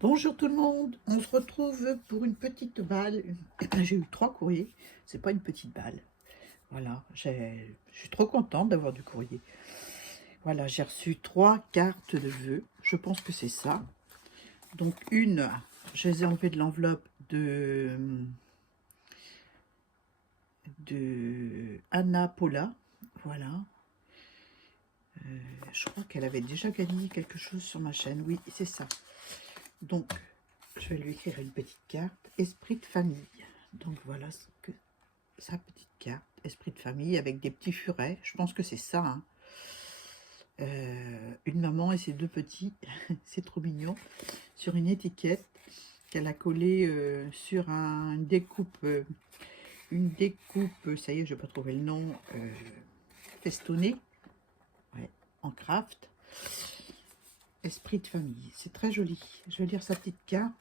Bonjour tout le monde, on se retrouve pour une petite balle. J'ai eu 3 courriers, c'est pas une petite balle. Voilà, je suis trop contente d'avoir du courrier. Voilà, j'ai reçu 3 cartes de vœux, je pense que c'est ça. Donc une, je les ai enlevées de l'enveloppe de Anna Paula. Voilà, je crois qu'elle avait déjà gagné quelque chose sur ma chaîne, oui, c'est ça. Donc, je vais lui écrire une petite carte, esprit de famille. Donc voilà ce que sa petite carte, esprit de famille avec des petits furets. Je pense que c'est ça. Hein. Une maman et ses 2 petits, c'est trop mignon. Sur une étiquette qu'elle a collée sur une découpe, ça y est, je vais pas trouver le nom, festonnée, ouais, en craft. Esprit de famille, c'est très joli. Je vais lire sa petite carte.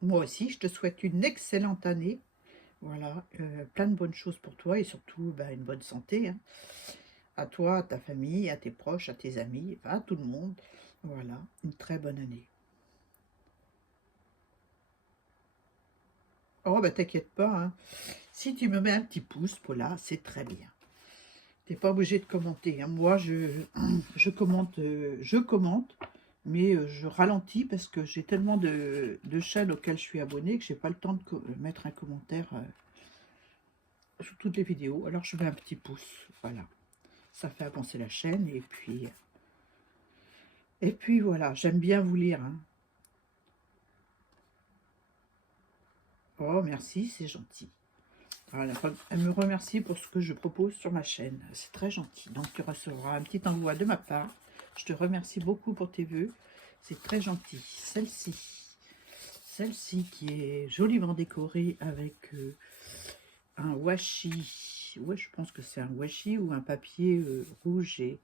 Moi aussi, je te souhaite une excellente année. Voilà, plein de bonnes choses pour toi et surtout une bonne santé. Hein. À toi, à ta famille, à tes proches, à tes amis, à tout le monde. Voilà, une très bonne année. Oh, bah t'inquiète pas. Hein. Si tu me mets un petit pouce, Paula, c'est très bien. T'es pas obligé de commenter. Hein. Moi, je commente, mais je ralentis parce que j'ai tellement de chaînes auxquelles je suis abonnée que j'ai pas le temps de mettre un commentaire sur toutes les vidéos. Alors, je mets un petit pouce. Voilà. Ça fait avancer la chaîne et puis voilà, j'aime bien vous lire. Hein. Oh, merci, c'est gentil. Voilà, elle me remercie pour ce que je propose sur ma chaîne. C'est très gentil. Donc, tu recevras un petit envoi de ma part. Je te remercie beaucoup pour tes vœux. C'est très gentil. Celle-ci qui est joliment décorée avec un washi. Ouais, je pense que c'est un washi ou un papier rouge et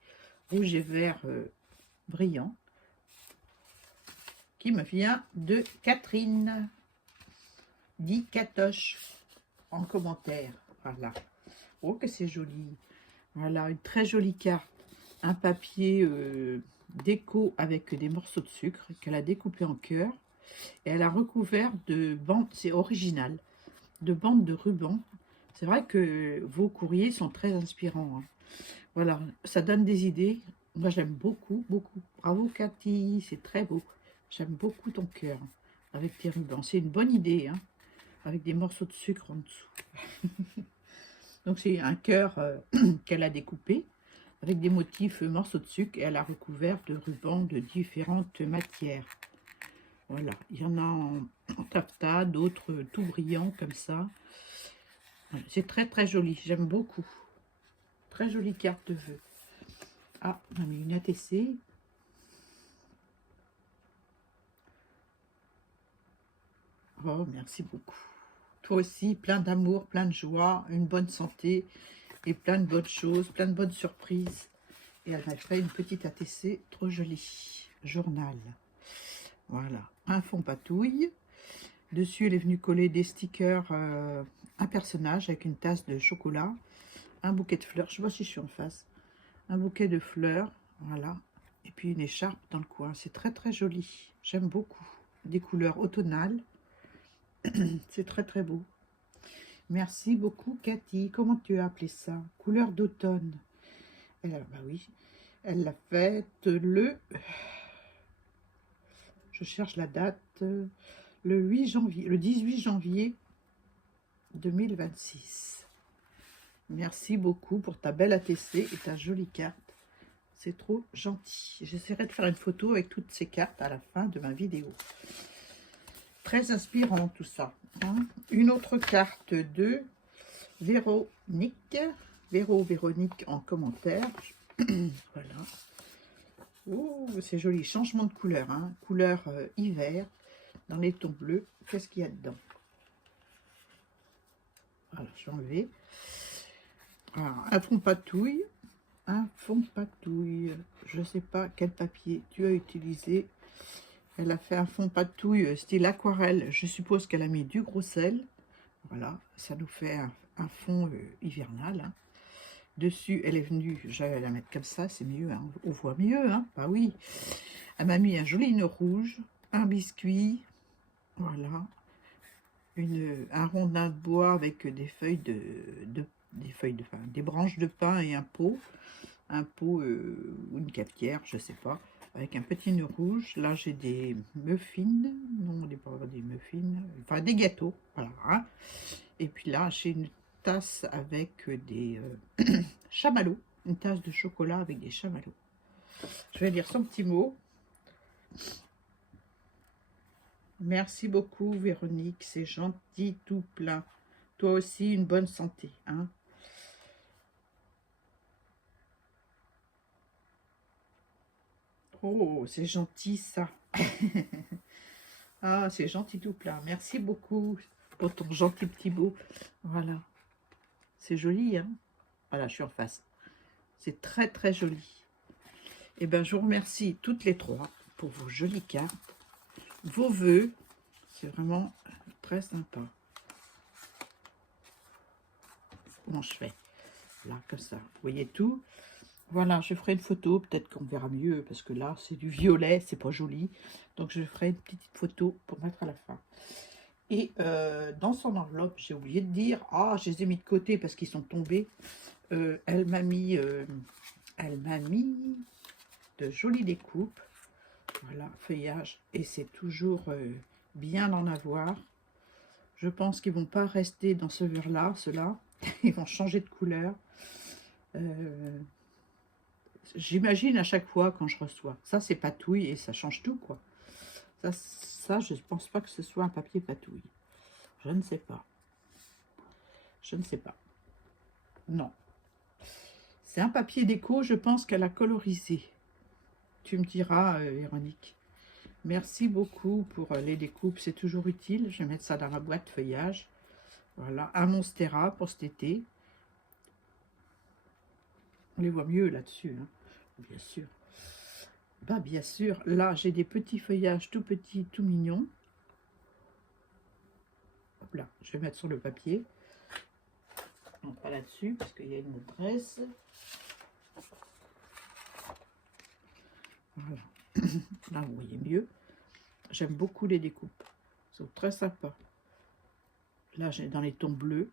vert brillant. Qui me vient de Catherine. Dit Catoche en commentaire. Voilà. Oh, que c'est joli. Voilà, une très jolie carte. Un papier déco avec des morceaux de sucre qu'elle a découpé en cœur. Et elle a recouvert de bandes, c'est original, de bandes de ruban. C'est vrai que vos courriers sont très inspirants. Hein. Voilà, ça donne des idées. Moi, j'aime beaucoup, beaucoup. Bravo, Cathy, c'est très beau. J'aime beaucoup ton cœur avec tes rubans. C'est une bonne idée, hein, avec des morceaux de sucre en dessous. Donc, c'est un cœur qu'elle a découpé avec des motifs morceaux de sucre et elle a recouvert de rubans de différentes matières. Voilà, il y en a en taffetas, d'autres tout brillants comme ça. Voilà, c'est très très joli, j'aime beaucoup. Très jolie carte de vœux. Ah, on a mis une ATC. Oh, merci beaucoup. Toi aussi, plein d'amour, plein de joie, une bonne santé et plein de bonnes choses, plein de bonnes surprises. Et elle m'a fait une petite ATC trop jolie. Journal. Voilà, un fond patouille. Dessus, elle est venue coller des stickers, un personnage avec une tasse de chocolat, un bouquet de fleurs. Je sais pas si je suis en face. Un bouquet de fleurs, voilà. Et puis une écharpe dans le coin. C'est très très joli. J'aime beaucoup. Des couleurs automnales. C'est très très beau. Merci beaucoup, Cathy. Comment tu as appelé ça? Couleur d'automne. Bah oui, elle l'a faite je cherche la date, le 8 janvier, le 18 janvier 2026. Merci beaucoup pour ta belle ATC et ta jolie carte. C'est trop gentil. J'essaierai de faire une photo avec toutes ces cartes à la fin de ma vidéo. Très inspirant tout ça. Hein. Une autre carte de Véronique. Véronique en commentaire. Voilà. Oh, c'est joli. Changement de couleur. Hein. Couleur hiver dans les tons bleus. Qu'est-ce qu'il y a dedans? Voilà, je vais enlever. Alors, un fond patouille. Un fond patouille. Je ne sais pas quel papier tu as utilisé. Elle a fait un fond patouille style aquarelle. Je suppose qu'elle a mis du gros sel. Voilà, ça nous fait un fond hivernal. Hein. Dessus, elle est venue, j'allais la mettre comme ça, c'est mieux, hein. On voit mieux, hein. Bah oui. Elle m'a mis un joli nœud rouge, un biscuit, voilà, un rondin de bois avec des feuilles enfin, des branches de pin et un pot ou une cafetière, je sais pas, avec un petit nœud rouge. Là, j'ai des muffins, non, des muffins, enfin des gâteaux, voilà, hein. Et puis là, j'ai une tasse avec des chamallows, une tasse de chocolat avec des chamallows. Je vais lire son petit mot. Merci beaucoup, Véronique, c'est gentil tout plein. Toi aussi, une bonne santé, hein. Oh, c'est gentil ça. Ah, c'est gentil tout plein. Merci beaucoup pour ton gentil petit mot. Voilà. C'est joli, hein. Voilà, je suis en face. C'est très, très joli. Et bien, je vous remercie toutes les trois pour vos jolies cartes, vos vœux. C'est vraiment très sympa. Comment je fais? Là, comme ça. Vous voyez tout? Voilà, je ferai une photo. Peut-être qu'on verra mieux, parce que là, c'est du violet. C'est pas joli. Donc, je ferai une petite photo pour mettre à la fin. Et dans son enveloppe, j'ai oublié de dire, ah, je les ai mis de côté parce qu'ils sont tombés. Elle m'a mis de jolies découpes. Voilà, feuillage. Et c'est toujours bien d'en avoir. Je pense qu'ils vont pas rester dans ce vert-là, ceux-là. Ils vont changer de couleur. J'imagine à chaque fois quand je reçois. Ça, c'est patouille et ça change tout, quoi. Ça, je ne pense pas que ce soit un papier patouille. Je ne sais pas. Je ne sais pas. Non. C'est un papier déco, je pense qu'elle a colorisé. Tu me diras, Véronique. Merci beaucoup pour les découpes, c'est toujours utile. Je vais mettre ça dans la boîte feuillage. Voilà, un Monstera pour cet été. On les voit mieux là-dessus, hein, bien sûr. Bah, bien sûr, là, j'ai des petits feuillages tout petits, tout mignons. Hop là, je vais mettre sur le papier. Non, pas là-dessus, parce qu'il y a une adresse. Voilà. Là, vous voyez mieux. J'aime beaucoup les découpes. Ils sont très sympas. Là, j'ai dans les tons bleus,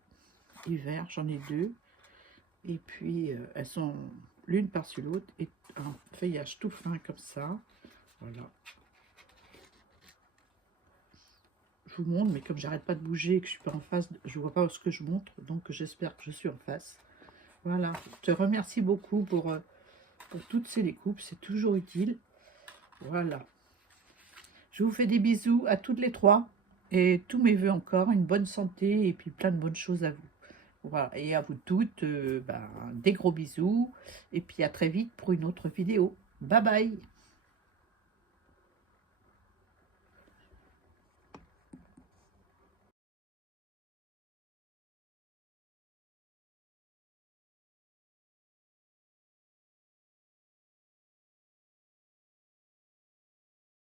hiver, j'en ai deux. Et puis, elles sont l'une par-dessus l'autre. Et un feuillage tout fin comme ça. Voilà. Je vous montre, mais comme j'arrête pas de bouger et que je suis pas en face, je vois pas ce que je montre. Donc, j'espère que je suis en face. Voilà. Je te remercie beaucoup pour toutes ces découpes. C'est toujours utile. Voilà. Je vous fais des bisous à toutes les trois. Et tous mes voeux encore. Une bonne santé et puis plein de bonnes choses à vous. Voilà. Et à vous toutes, des gros bisous. Et puis à très vite pour une autre vidéo. Bye bye.